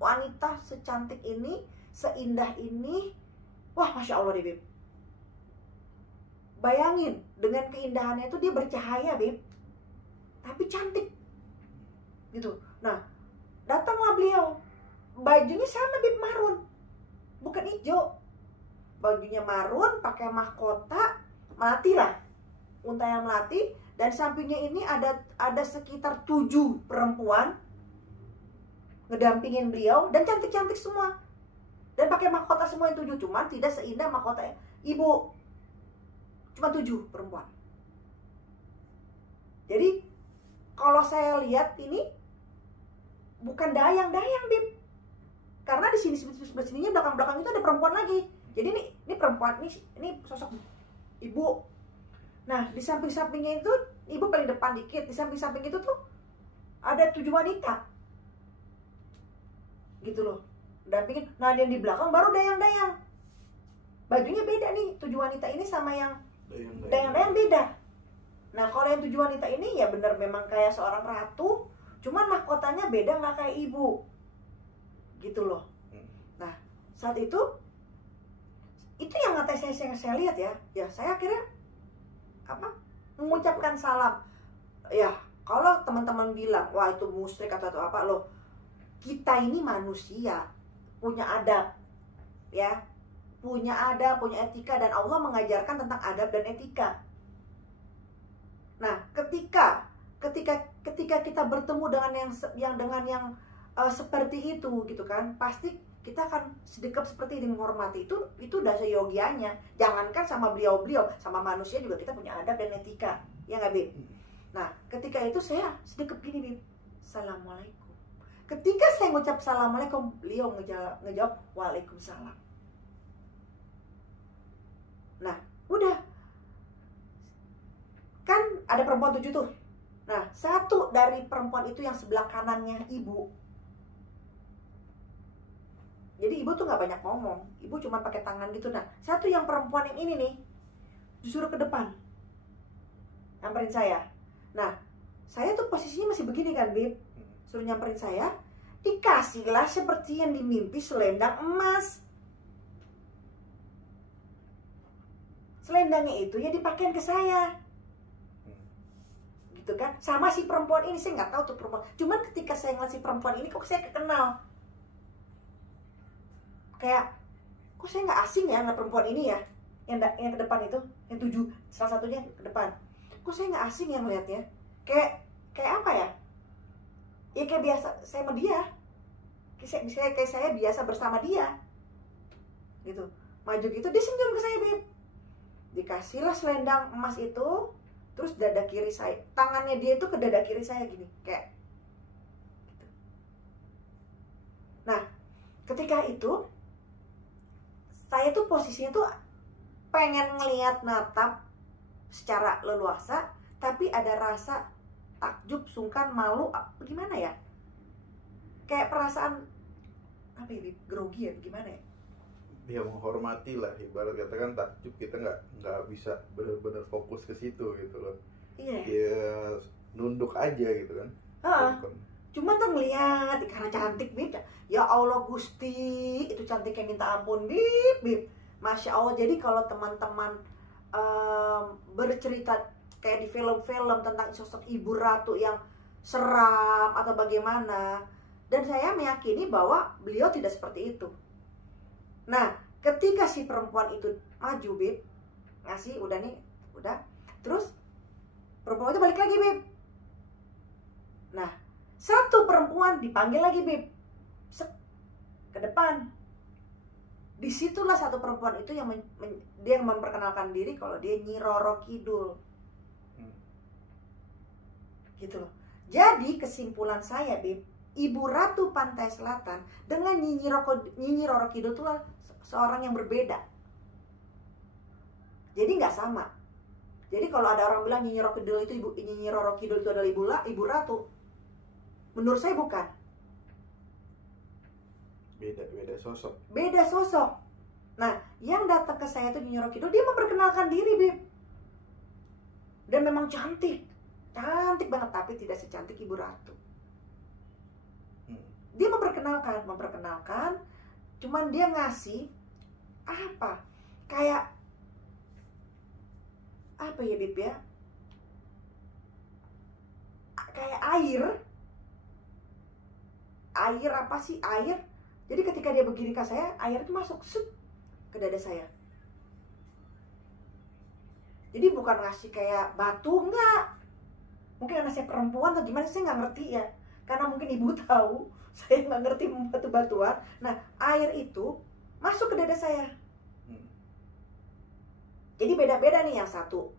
wanita secantik ini, seindah ini. Wah, Masya Allah deh, Bib. Bayangin, dengan keindahannya itu dia bercahaya, Bib. Tapi cantik. Gitu. Nah, datanglah beliau. Bajunya sama, Bib, marun. Bukan hijau. Bajunya marun, pakai mahkota, melati lah. Unta yang melati. Dan sampingnya ini ada sekitar 7 perempuan ngedampingin beliau. Dan cantik-cantik semua. Dan pakai mahkota semua yang 7. Cuman tidak seindah mahkota ibu. Cuma 7 perempuan. Jadi kalau saya lihat ini bukan dayang-dayang, Bib. Karena di sininya belakang-belakang itu ada perempuan lagi. Jadi ini perempuan, ini sosok ibu. Nah, di samping-sampingnya itu ibu paling depan dikit. Di samping-samping itu tuh ada 7 wanita. Gitu loh. Dampingin. Nah, yang di belakang baru dayang-dayang. Bajunya beda nih, 7 wanita ini sama yang dayang-dayang beda. Nah, kalau yang 7 wanita ini ya bener memang kayak seorang ratu, cuman mahkotanya beda, nggak kayak ibu. Gitu loh. Nah, saat itu yang saya lihat ya. Ya saya akhirnya apa mengucapkan salam. Ya kalau teman-teman bilang wah itu musyrik atau apa, loh kita ini manusia punya adab ya, punya adab, punya etika, dan Allah mengajarkan tentang adab dan etika. Nah ketika kita bertemu dengan yang seperti itu gitu kan, pasti kita akan sedekap seperti ini, menghormati. Itu udah seyogianya. Jangankan sama beliau-beliau, sama manusia juga kita punya adab dan etika, ya nggak Bib? Nah ketika itu saya sedekap gini Bib, Assalamualaikum. Ketika saya ngucap Assalamualaikum, beliau ngejawab Waalaikumsalam. Nah udah kan ada perempuan 7 tuh. Nah satu dari perempuan itu yang sebelah kanannya ibu, jadi ibu tuh nggak banyak ngomong, ibu cuma pakai tangan gitu. Nah satu yang perempuan yang ini nih disuruh ke depan nyamperin saya. Nah saya tuh posisinya masih begini kan Bib, suruh nyamperin saya, dikasihlah seperti yang dimimpi selendang emas. Selendangnya itu ya dipakein ke saya gitu kan, sama si perempuan ini. Saya nggak tahu tuh perempuan, cuman ketika saya ngeliat si perempuan ini kok saya kenal, kayak kok saya nggak asing ya sama perempuan ini ya, yang ke depan itu, yang 7 salah satunya ke depan, kok saya nggak asing ya melihatnya, kayak apa ya, ya kayak biasa saya sama dia, kayak saya biasa bersama dia gitu. Maju gitu dia senyum ke saya Beb, dikasihlah selendang emas itu, terus dada kiri saya, tangannya dia itu ke dada kiri saya gini kayak gitu. Nah ketika itu saya tuh posisinya tuh pengen ngelihat natap secara leluasa, tapi ada rasa takjub, sungkan, malu, gimana ya, kayak perasaan apa ya, grogi ya, gimana ya? Ya menghormati lah, ibarat katakan takjub, kita nggak bisa benar-benar fokus ke situ gitu loh. Iya. Ya nunduk aja gitu kan. Cuma tuh ngeliat karena cantik Bib, ya Allah Gusti, itu cantiknya minta ampun Bib, Masya Allah. Jadi kalau teman-teman bercerita kayak di film-film tentang sosok Ibu Ratu yang seram atau bagaimana, dan saya meyakini bahwa beliau tidak seperti itu. Nah ketika si perempuan itu maju Bib, ngasih udah nih, udah, terus perempuan itu balik lagi Bib. Nah satu perempuan dipanggil lagi Bib, ke depan. Disitulah satu perempuan itu yang dia memperkenalkan diri kalau dia Nyi Roro Kidul, gitu loh. Jadi kesimpulan saya Bib, Ibu Ratu Pantai Selatan dengan Nyi Roro Kidul itu seorang yang berbeda. Jadi nggak sama. Jadi kalau ada orang bilang Nyi Roro Kidul itu adalah Ibu Ratu, menurut saya bukan. Beda sosok. Nah yang datang ke saya itu Nyi Roro Kidul, dia memperkenalkan diri Bib, dan memang cantik banget, tapi tidak secantik Ibu Ratu. Dia memperkenalkan, cuman dia ngasih apa, kayak apa ya Bib ya, kayak air apa sih, air. Jadi ketika dia begini ke saya, air itu masuk ke dada saya. Jadi bukan ngasih kayak batu, enggak. Mungkin karena saya perempuan atau gimana, saya nggak ngerti ya. Karena mungkin ibu tahu, saya nggak ngerti batu-batuan. Nah air itu masuk ke dada saya. Jadi beda-beda nih, yang satu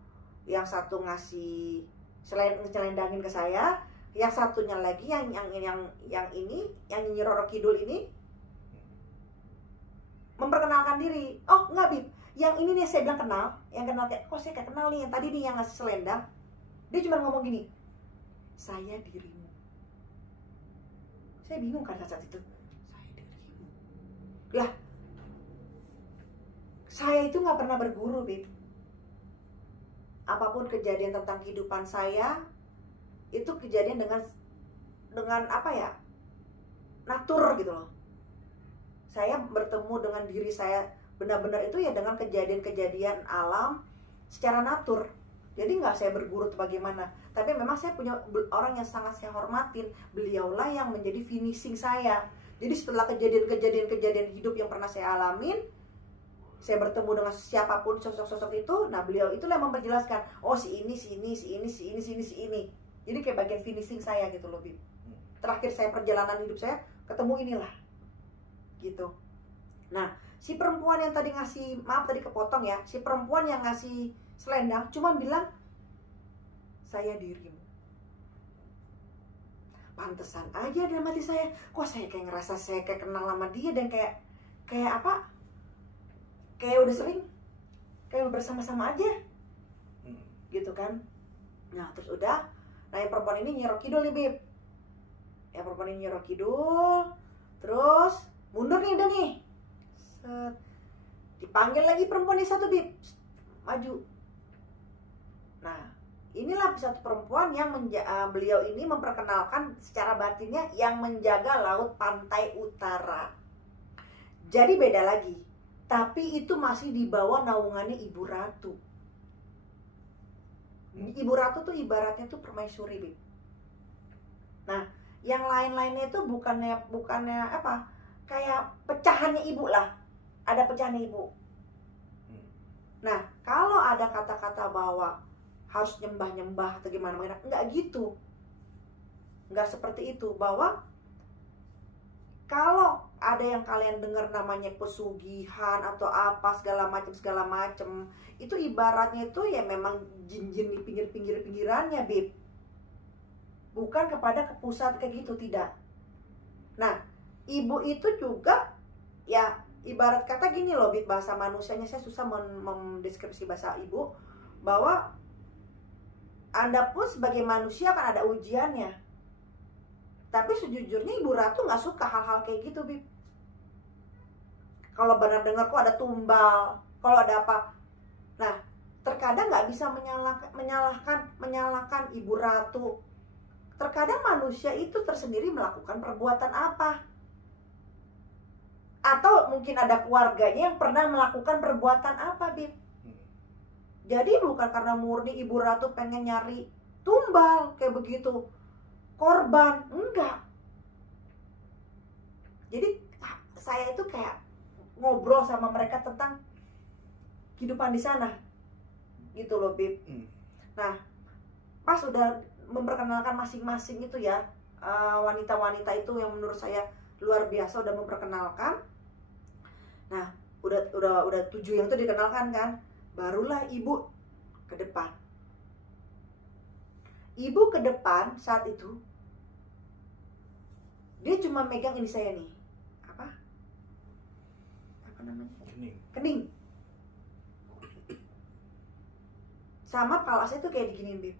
ngasih selendangin ke saya, yang satunya lagi yang ini, yang Nyi Roro Kidul ini memperkenalkan diri. Oh enggak Bib, yang ini nih saya bilang kenal, yang kenal kayak, kok saya kayak kenal nih, yang tadi nih yang ngasih selendang. Dia cuma ngomong gini, saya dirimu. Saya bingung kan saat itu, saya dirimu. Lah, saya itu nggak pernah berguru Bib. Apapun kejadian tentang kehidupan saya, itu kejadian dengan apa ya, natur gitu loh. Saya bertemu dengan diri saya benar-benar itu ya dengan kejadian-kejadian alam secara natur. Jadi nggak saya berguru bagaimana, tapi memang saya punya orang yang sangat saya hormatin. Beliaulah yang menjadi finishing saya. Jadi setelah kejadian hidup yang pernah saya alamin, saya bertemu dengan siapapun sosok-sosok itu, nah beliau itulah yang memperjelaskan, oh si ini. Jadi kayak bagian finishing saya gitu loh, Bib. Terakhir saya perjalanan hidup saya ketemu inilah, gitu. Nah, si perempuan yang tadi ngasih, maaf tadi kepotong ya, si perempuan yang ngasih selendang cuma bilang, saya dirimu. Pantesan aja dalam hati saya, kok saya kayak ngerasa saya kayak kenal sama dia dan kayak apa? Kayak udah sering, kayak bersama-sama aja, gitu kan? Nah terus udah, nah yang perempuan ini Nyi Ro Kidul nih, Bib. Yang perempuan ini Nyi Ro Kidul, terus mundur nih udah nih. Set. Dipanggil lagi perempuan ini satu, Bib, maju. Nah, inilah satu perempuan yang beliau ini memperkenalkan secara batinnya yang menjaga laut pantai utara. Jadi beda lagi, tapi itu masih di bawah naungannya Ibu Ratu. Ibu Ratu tuh ibaratnya tuh permaisuri, Bib. Nah, yang lain-lainnya itu bukannya apa? Kayak pecahannya ibu lah. Ada pecahannya ibu. Nah, kalau ada kata-kata bahwa harus nyembah-nyembah atau gimana, enggak gitu. Enggak seperti itu. Bahwa kalau ada yang kalian dengar namanya pesugihan atau apa segala macam, itu ibaratnya itu ya memang jin-jin di pinggirannya, Bib. Bukan kepada ke pusat kayak gitu, tidak. Nah, ibu itu juga ya ibarat kata gini loh, Bib, bahasa manusianya saya susah mendeskripsi bahasa ibu, bahwa Anda pun sebagai manusia akan ada ujiannya. Tapi sejujurnya Ibu Ratu nggak suka hal-hal kayak gitu, Bib. Kalau benar dengar kok ada tumbal, kalau ada apa. Nah, terkadang nggak bisa menyalahkan Ibu Ratu. Terkadang manusia itu tersendiri melakukan perbuatan apa. Atau mungkin ada keluarganya yang pernah melakukan perbuatan apa, Bib. Jadi bukan karena murni Ibu Ratu pengen nyari tumbal kayak begitu, korban, enggak. Jadi saya itu kayak ngobrol sama mereka tentang kehidupan di sana, gitu loh, Bib. Nah, pas udah memperkenalkan masing-masing itu ya, wanita-wanita itu yang menurut saya luar biasa udah memperkenalkan. Nah, udah 7 yang itu dikenalkan kan. Barulah ibu ke depan. Ibu ke depan saat itu, dia cuma megang ini saya nih. Apa namanya? Kening. Sama kalau saya tuh kayak diginiin, Bib.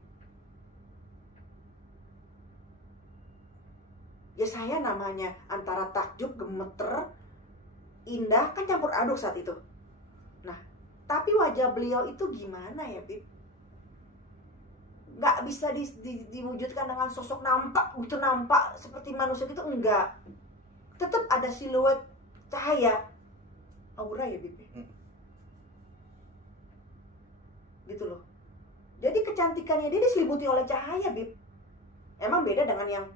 Ya saya namanya antara takjub, gemeter, indah, kan campur aduk saat itu. Nah, tapi wajah beliau itu gimana ya, Bib? Nggak bisa diwujudkan dengan sosok nampak seperti manusia gitu, enggak. Tetap ada siluet cahaya, aura ya, Bib. Gitu loh. Jadi kecantikannya dia diselimuti oleh cahaya, Bib. Emang beda dengan yang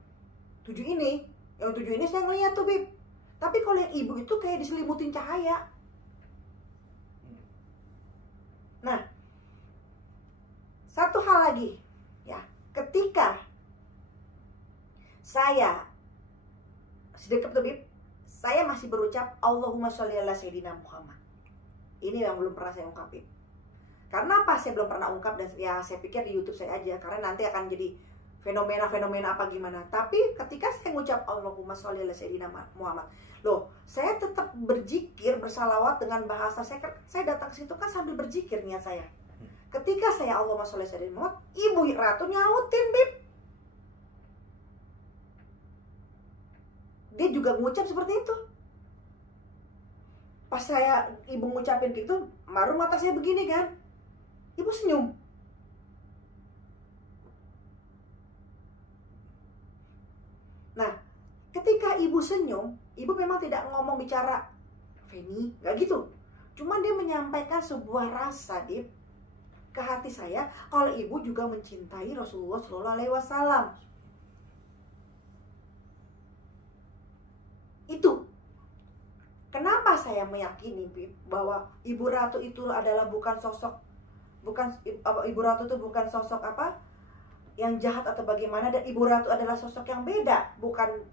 7 ini. Yang 7 ini saya ngeliat tuh, Bib. Tapi kalau yang ibu itu kayak diselimutin cahaya. Nah, satu hal lagi ya, ketika saya sedekat tuh, Bib, saya masih berucap Allahumma sholli ala sayyidina Muhammad. Ini yang belum pernah saya ungkapin. Karena apa saya belum pernah ungkap, dan ya saya pikir di YouTube saya aja, karena nanti akan jadi fenomena-fenomena apa gimana. Tapi ketika saya ngucap Allahumma sholli ala sayyidina Muhammad, loh, saya tetap berzikir, bersalawat dengan bahasa saya datang ke situ kan sambil berzikir niat saya. Ketika saya Allahumma sholli ala sayyidina Muhammad, Ibu Ratu nyautin, Bib. Dia juga ngucap seperti itu. Pas saya ibu ngucapin gitu, baru mata saya begini kan. Ibu senyum. Nah, ketika ibu senyum, ibu memang tidak ngomong bicara Feni, nggak gitu. Cuma dia menyampaikan sebuah rasa, Bib. ke hati saya kalau ibu juga mencintai Rasulullah Shallallahu Alaihi Wasallam. Itu kenapa saya meyakini bahwa Ibu Ratu itu adalah bukan sosok, Ibu Ratu itu bukan sosok yang jahat atau bagaimana, dan Ibu Ratu adalah sosok yang beda, bukan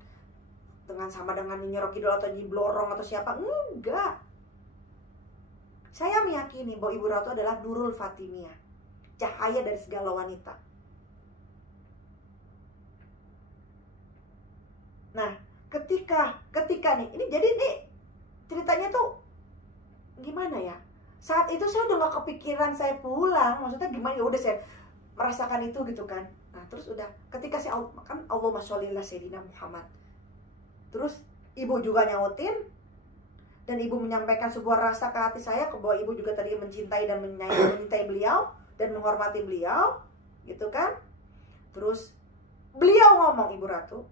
sama dengan Nyi Roro Kidul atau Nyi Blorong atau siapa, enggak. Saya meyakini bahwa Ibu Ratu adalah Nurul Fatimiyah, cahaya dari segala wanita. Nah, ketika nih, ini jadi nih ceritanya tuh gimana ya? Saat itu saya udah gak kepikiran saya pulang, maksudnya gimana, ya udah saya merasakan itu gitu kan. Nah terus udah ketika saya kan Allahumma sholli ala Sayyidina Muhammad, terus ibu juga nyautin dan ibu menyampaikan sebuah rasa ke hati saya bahwa ibu juga tadi mencintai dan mencintai beliau dan menghormati beliau gitu kan. Terus beliau ngomong, Ibu Ratu,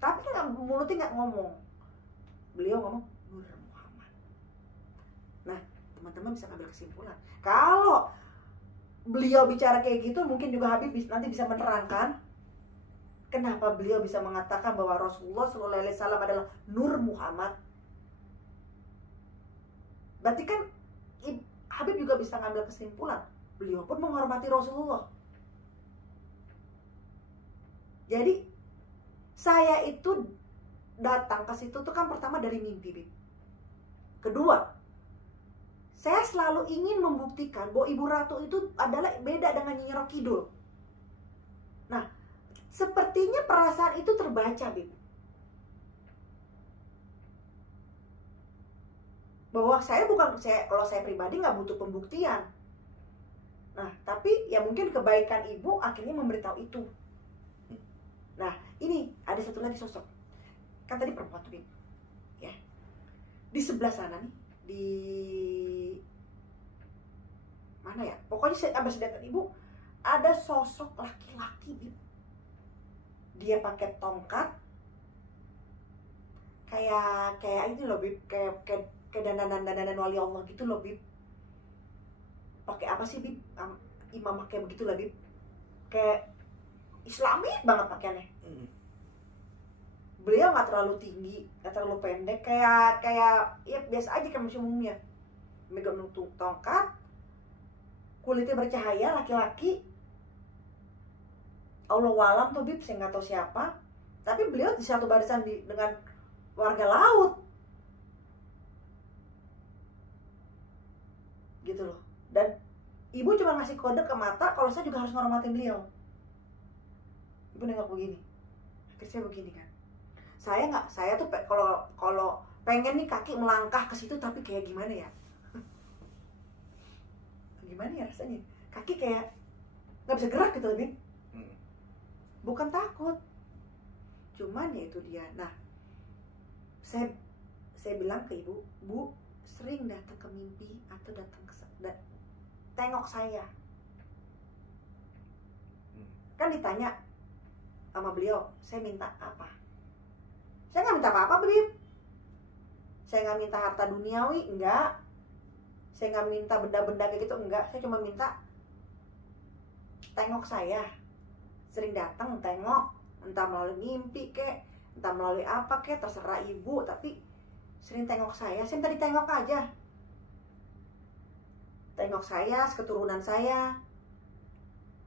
tapi mulutnya nggak ngomong, beliau ngomong Nur Muhammad. Nah teman-teman bisa ambil kesimpulan, kalau beliau bicara kayak gitu, mungkin juga Habib nanti bisa menerangkan kenapa beliau bisa mengatakan bahwa Rasulullah SAW adalah Nur Muhammad. Berarti kan Habib juga bisa ngambil kesimpulan, beliau pun menghormati Rasulullah. Jadi saya itu datang ke situ tuh kan pertama dari mimpi, Bib. Kedua, saya selalu ingin membuktikan bahwa Ibu Ratu itu adalah beda dengan Nyi Roro Kidul. Nah, sepertinya perasaan itu terbaca, Bib. Bahwa kalau saya pribadi nggak butuh pembuktian. Nah, tapi ya mungkin kebaikan ibu akhirnya memberitahu itu. Nah, ini ada satu lagi sosok. Kan tadi perempuan tuh, ya. Di sebelah sana nih, di mana ya? Pokoknya abis datang ibu, ada sosok laki-laki, Bib. Dia pakai tongkat, kayak ini loh, Bib, kayak dandanan wali Allah gitu loh, Bib. Pakai apa sih, Bib? Imam pakai begitu lah, Bib. Kayak Islami banget pakaiannya. Beliau nggak terlalu tinggi, nggak terlalu pendek, kayak ya biasa aja kayak manusia umumnya. Megang tongkat, kulitnya bercahaya, laki-laki. Allahualam tuh, Bib, saya nggak tahu siapa. Tapi beliau di satu barisan dengan warga laut. Gitu loh. Dan ibu cuma ngasih kode ke mata kalau saya juga harus ngormatin beliau. Ibu nengok begini, akhirnya saya begini kan. Saya tuh kalau pengen nih kaki melangkah ke situ, tapi kayak gimana ya? Gimana ya rasanya? Kaki kayak nggak bisa gerak gitu, Bib. Bukan takut, cuman ya itu dia. Nah, saya bilang ke ibu, Bu, sering datang ke mimpi atau datang ke tengok saya. Kan ditanya sama beliau, saya minta apa? Saya nggak minta apa-apa, Bib. Saya nggak minta harta duniawi, enggak. Saya nggak minta benda-benda kayak gitu, enggak. Saya cuma minta tengok saya. Sering datang tengok, entah melalui mimpi kek, entah melalui apa kek, terserah ibu, tapi sering tengok saya. Saya minta ditengok aja. Tengok saya, keturunan saya,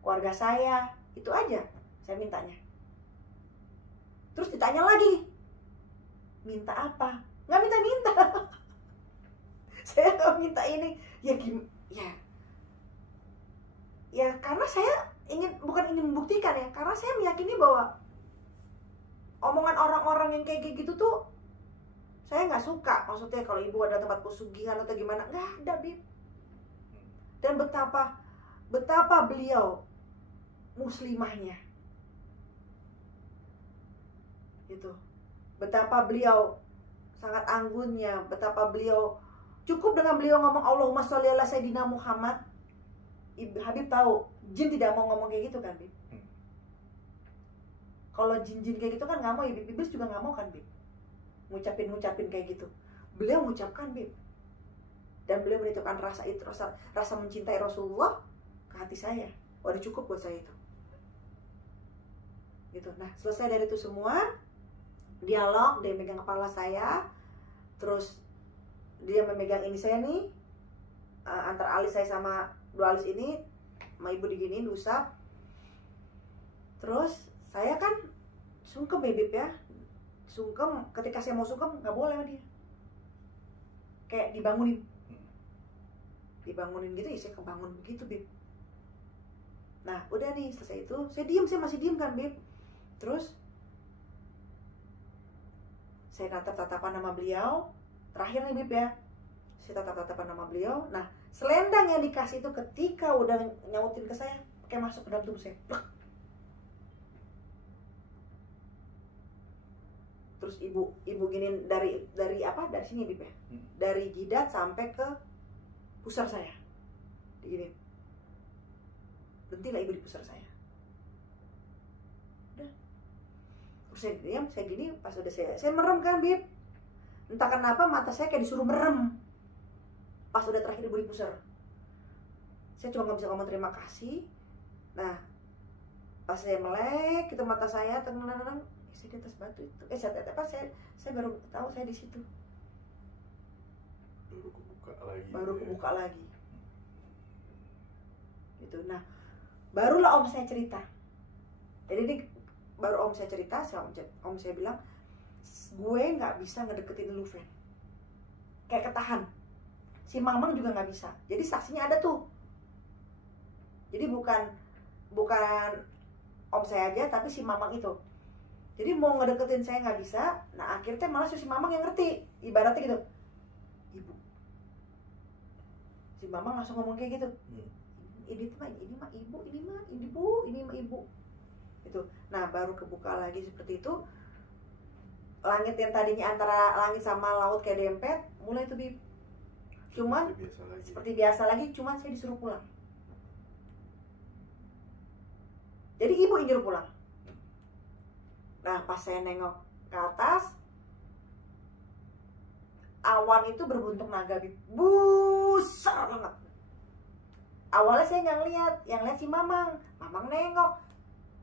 keluarga saya, itu aja saya mintanya. Terus ditanya lagi, minta apa? Nggak minta-minta. Saya nggak minta ini. Ya karena saya bukan ingin membuktikan ya, karena saya meyakini bahwa omongan orang-orang yang kayak gitu tuh saya nggak suka. Maksudnya kalau ibu ada tempat pesugihan atau gimana, nggak ada, Bib. Dan betapa beliau muslimahnya, gitu. Betapa beliau sangat anggunnya, betapa beliau cukup dengan beliau ngomong Allahumma sholli ala Sayyidina Muhammad. Habib tahu jin tidak mau ngomong kayak gitu kan, Bib. Kalau jin-jin kayak gitu kan nggak mau, ya Bib juga nggak mau kan, Bib, ngucapin kayak gitu. Beliau ngucapkan, Bib. dan beliau menitipkan rasa itu, rasa mencintai Rasulullah ke hati saya. Udah cukup buat saya itu. Gitu. Nah, selesai dari itu semua, dialog, dia megang kepala saya, terus dia memegang ini saya nih, antara alis saya sama dua alis ini, sama ibu diginiin, diusap. Terus saya kan sungkem bebek ya, sungkem. Ketika saya mau sungkem nggak boleh sama dia, kayak dibangunin gitu ya, saya kebangun begitu Beb. Nah udah nih selesai itu, saya masih diem kan Beb. Terus saya tatap-tatapan nama beliau, terakhir nih Beb ya, saya tatap-tatapan nama beliau. Nah selendang yang dikasih itu ketika udah nyautin ke saya, kayak masuk ke dalam tubuh saya. Terus ibu giniin dari sini Bib ya, dari jidat sampai ke pusar saya, diginiin. Berhentilah ibu di pusar saya. Udah. Terus saya diam, saya gini, pas udah saya merem kan Bib. Entah kenapa mata saya kayak disuruh merem. Pas udah terakhir ibu di pusar, saya cuma nggak bisa ngomong terima kasih. Nah, pas saya melek, itu mata saya tenang. Saya di atas batu itu, saya baru tahu saya di situ. Baru kebuka lagi. Gitu. Nah, barulah om saya cerita. Jadi ini baru om saya cerita, om saya bilang, gue nggak bisa ngedeketin lu, Fen. Kayak ketahan. Si Mamang juga nggak bisa. Jadi saksinya ada tuh. Jadi bukan om saya aja, tapi si Mamang itu. Jadi mau ngedeketin saya nggak bisa. Nah akhirnya malah si Mamang yang ngerti. Ibaratnya gitu, ibu. Si Mamang langsung ngomong kayak gitu. Ini mah ibu, ini mah ibu. Itu. Nah baru kebuka lagi seperti itu. Langit yang tadinya antara langit sama laut kayak dempet, mulai tuh Bib. Cuman seperti biasa lagi, cuman saya disuruh pulang. Jadi ibu ingin pulang. Nah pas saya nengok ke atas, awan itu berbentuk naga Bib, besar banget. Awalnya saya nggak ngeliat, yang lihat si Mamang nengok,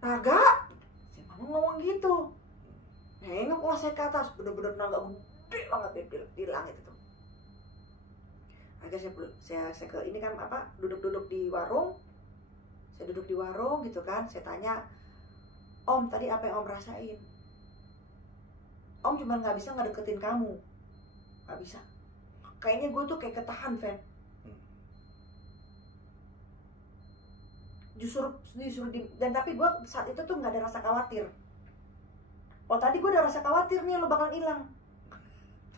naga. Si Mamang ngomong gitu, nengok lah saya ke atas, bener-bener naga gede banget di langit itu. Akhirnya saya ke ini kan duduk di warung. Saya duduk di warung gitu kan, saya tanya, Om, tadi apa yang Om rasain? Om cuma nggak bisa ngedeketin kamu, nggak bisa. Kayaknya gue tuh kayak ketahan, Fen. Justru dan tapi gue saat itu tuh nggak ada rasa khawatir. Oh tadi gue ada rasa khawatir nih lo bakal hilang.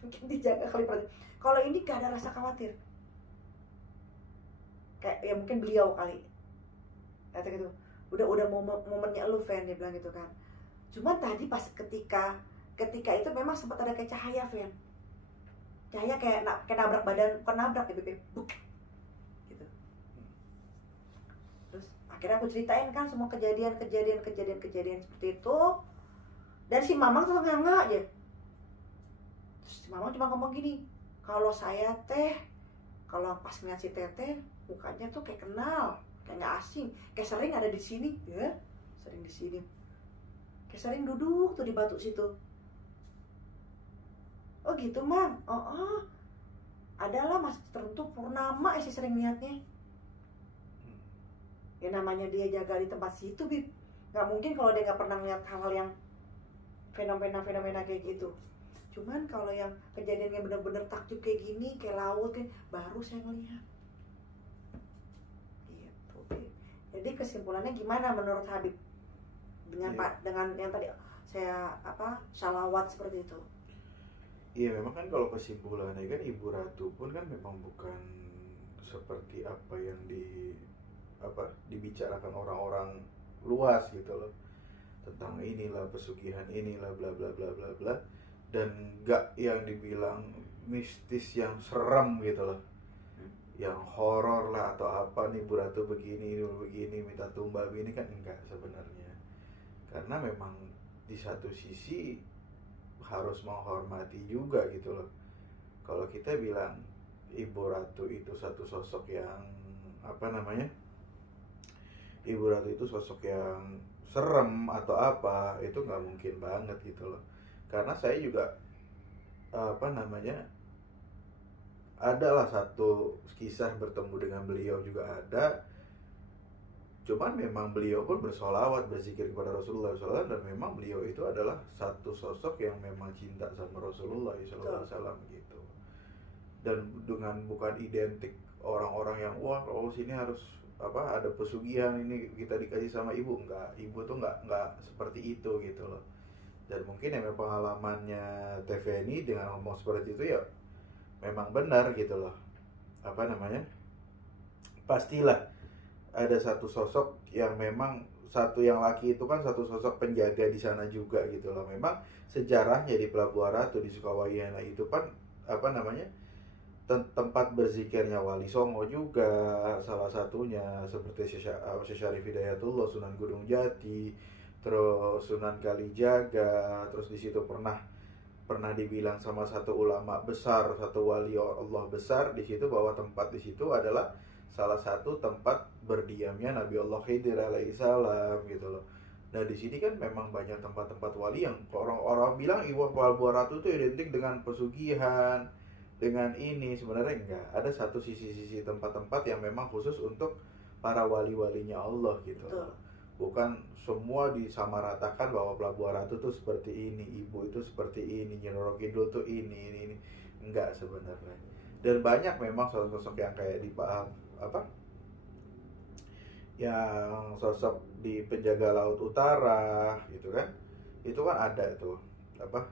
Mungkin dijaga kali berarti. Kalau ini gak ada rasa khawatir. Kayak ya mungkin beliau kali. Kata gitu. Udah momennya lu Fen, dia bilang gitu kan. Cuma tadi pas ketika itu memang sempat ada kayak cahaya Fen. Cahaya kayak nabrak badan, bukan nabrak ya Beb. Gitu. Terus akhirnya aku ceritain kan semua kejadian seperti itu. Dan si Mamang tuh nggak aja. Terus si Mamang cuma ngomong gini, kalau saya kalau pas ngeliat si Teteh mukanya tuh kayak kenal, kayak nggak asing, kayak sering ada di sini, ya, sering di sini, kayak sering duduk tuh di batu situ. Oh gitu Mam, adalah mas tertentu Purnama sih sering liatnya. Ya namanya dia jaga di tempat situ, Bib. Nggak mungkin kalau dia nggak pernah lihat hal-hal yang fenomena kayak gitu. Cuman kalau yang kejadiannya bener-bener takjub kayak gini, kayak laut, kayak baru saya ngeliat. Gitu, Bib. Jadi kesimpulannya gimana menurut Habib dengan dengan yang tadi saya salawat seperti itu? Iya memang kan kalau kesimpulannya kan Ibu Ratu pun kan memang bukan seperti apa yang dibicarakan orang-orang luas gitu loh, tentang inilah pesugihan inilah bla bla bla bla bla, dan gak yang dibilang mistis yang serem gitu loh, yang horor lah atau apa nih Ibu Ratu begini minta tumbal begini, kan enggak sebenarnya. Karena memang di satu sisi harus menghormati juga gitu loh. Kalau kita bilang Ibu Ratu itu satu sosok yang apa namanya, Ibu Ratu itu sosok yang serem atau apa, itu nggak mungkin banget gitu loh. Karena saya juga apa namanya, adalah satu kisah bertemu dengan beliau juga ada. Cuman memang beliau pun bersolawat, berzikir kepada Rasulullah SAW, dan memang beliau itu adalah satu sosok yang memang cinta sama Rasulullah SAW gitu. Dan dengan bukan identik orang-orang yang wah kalau sini harus apa ada pesugihan ini kita dikasih sama ibu, enggak. Ibu tuh enggak seperti itu gitu loh. Dan mungkin memang pengalamannya TV ini dengan ngomong seperti itu ya memang benar gitu loh. Apa namanya? Pastilah ada satu sosok yang memang satu yang laki itu kan satu sosok penjaga di sana juga gitu loh. Memang sejarahnya di Pelabuhan Ratu di Sukawaihana itu kan apa namanya, tempat berzikirnya Wali Songo juga salah satunya, seperti Syekh Syarif Hidayatullah, Sunan Gunung Jati, terus Sunan Kalijaga. Terus di situ pernah dibilang sama satu ulama besar, satu wali Allah besar di situ, bahwa tempat di situ adalah salah satu tempat berdiamnya Nabi Allah Khidir alaihissalam gitu loh. Nah di sini kan memang banyak tempat-tempat wali yang orang-orang bilang Pelabuhan Ratu itu identik dengan pesugihan, dengan ini. Sebenarnya enggak, ada satu sisi-sisi tempat-tempat yang memang khusus untuk para wali-walinya Allah gitu. Betul. Bukan semua disamaratakan bahwa Pelabuhan Ratu tuh seperti ini, ibu itu seperti ini, Nyi Roro Kidul tuh ini. Enggak sebenarnya. Dan banyak memang sosok-sosok yang kayak di apa? Yang sosok di penjaga laut utara gitu kan. Itu kan ada tuh apa?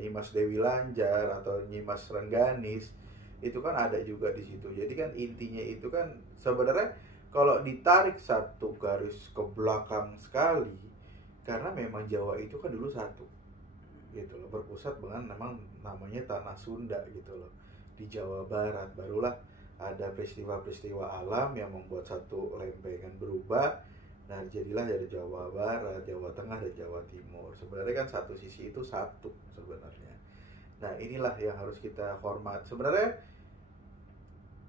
Nyimas Dewi Lanjar atau Nyimas Rengganis. Itu kan ada juga di situ. Jadi kan intinya itu kan sebenarnya kalau ditarik satu garis ke belakang sekali, karena memang Jawa itu kan dulu satu gitu loh, berpusat dengan memang namanya tanah Sunda gitu loh, di Jawa Barat. Barulah ada peristiwa-peristiwa alam yang membuat satu lempengan berubah. Nah jadilah dari Jawa Barat, Jawa Tengah, dan Jawa Timur. Sebenarnya kan satu sisi itu satu sebenarnya. Nah inilah yang harus kita hormat. Sebenarnya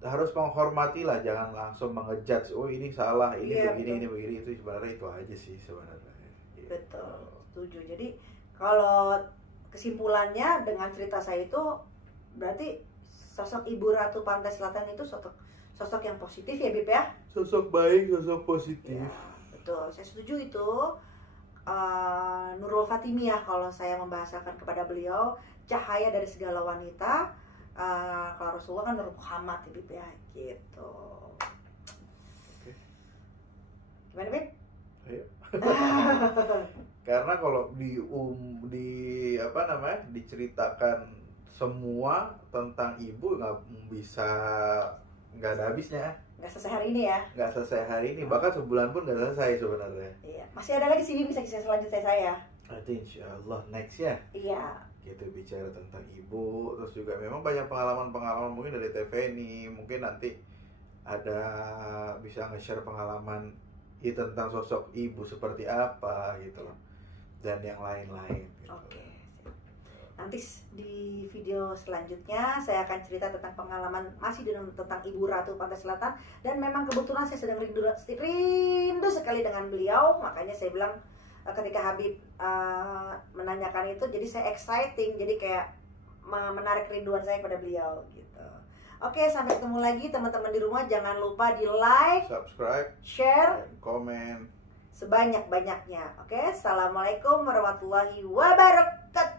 harus menghormati lah, jangan langsung mengejudge, oh ini salah, ini begini, ini begini. Itu sebenarnya itu aja sih sebenarnya. Betul, setuju. Jadi kalau kesimpulannya dengan cerita saya itu berarti sosok Ibu Ratu Pantai Selatan itu sosok yang positif ya Bib ya? Sosok baik, sosok positif. Ya, betul, saya setuju itu. Nurul Fatimiyah kalau saya membahasakan kepada beliau, cahaya dari segala wanita. Kalau Rasulullah kan Nur Muhammad ya Bib ya, gitu. Oke. Gimana Bib? Ayo. Karena kalau di apa namanya, diceritakan semua tentang ibu nggak ada habisnya. Nggak selesai hari ini ya? Nggak selesai hari ini, bahkan sebulan pun nggak selesai sebenarnya. Iya, masih ada lagi sini bisa kisah selanjutnya saya. Nanti insya Allah next ya. Iya. Gitu bicara tentang ibu, terus juga memang banyak pengalaman mungkin dari TV ini, mungkin nanti ada bisa nge-share pengalaman tentang sosok ibu seperti apa gitu loh, dan yang lain-lain gitu. Oke. Nanti di video selanjutnya saya akan cerita tentang pengalaman masih tentang Ibu Ratu Pantai Selatan, dan memang kebetulan saya sedang rindu sekali dengan beliau, makanya saya bilang ketika Habib menanyakan itu, jadi saya exciting, jadi kayak menarik kerinduan saya pada beliau gitu. Oke, sampai ketemu lagi teman-teman di rumah. Jangan lupa di like, subscribe, share, komen sebanyak-banyaknya. Oke, assalamualaikum warahmatullahi wabarakatuh.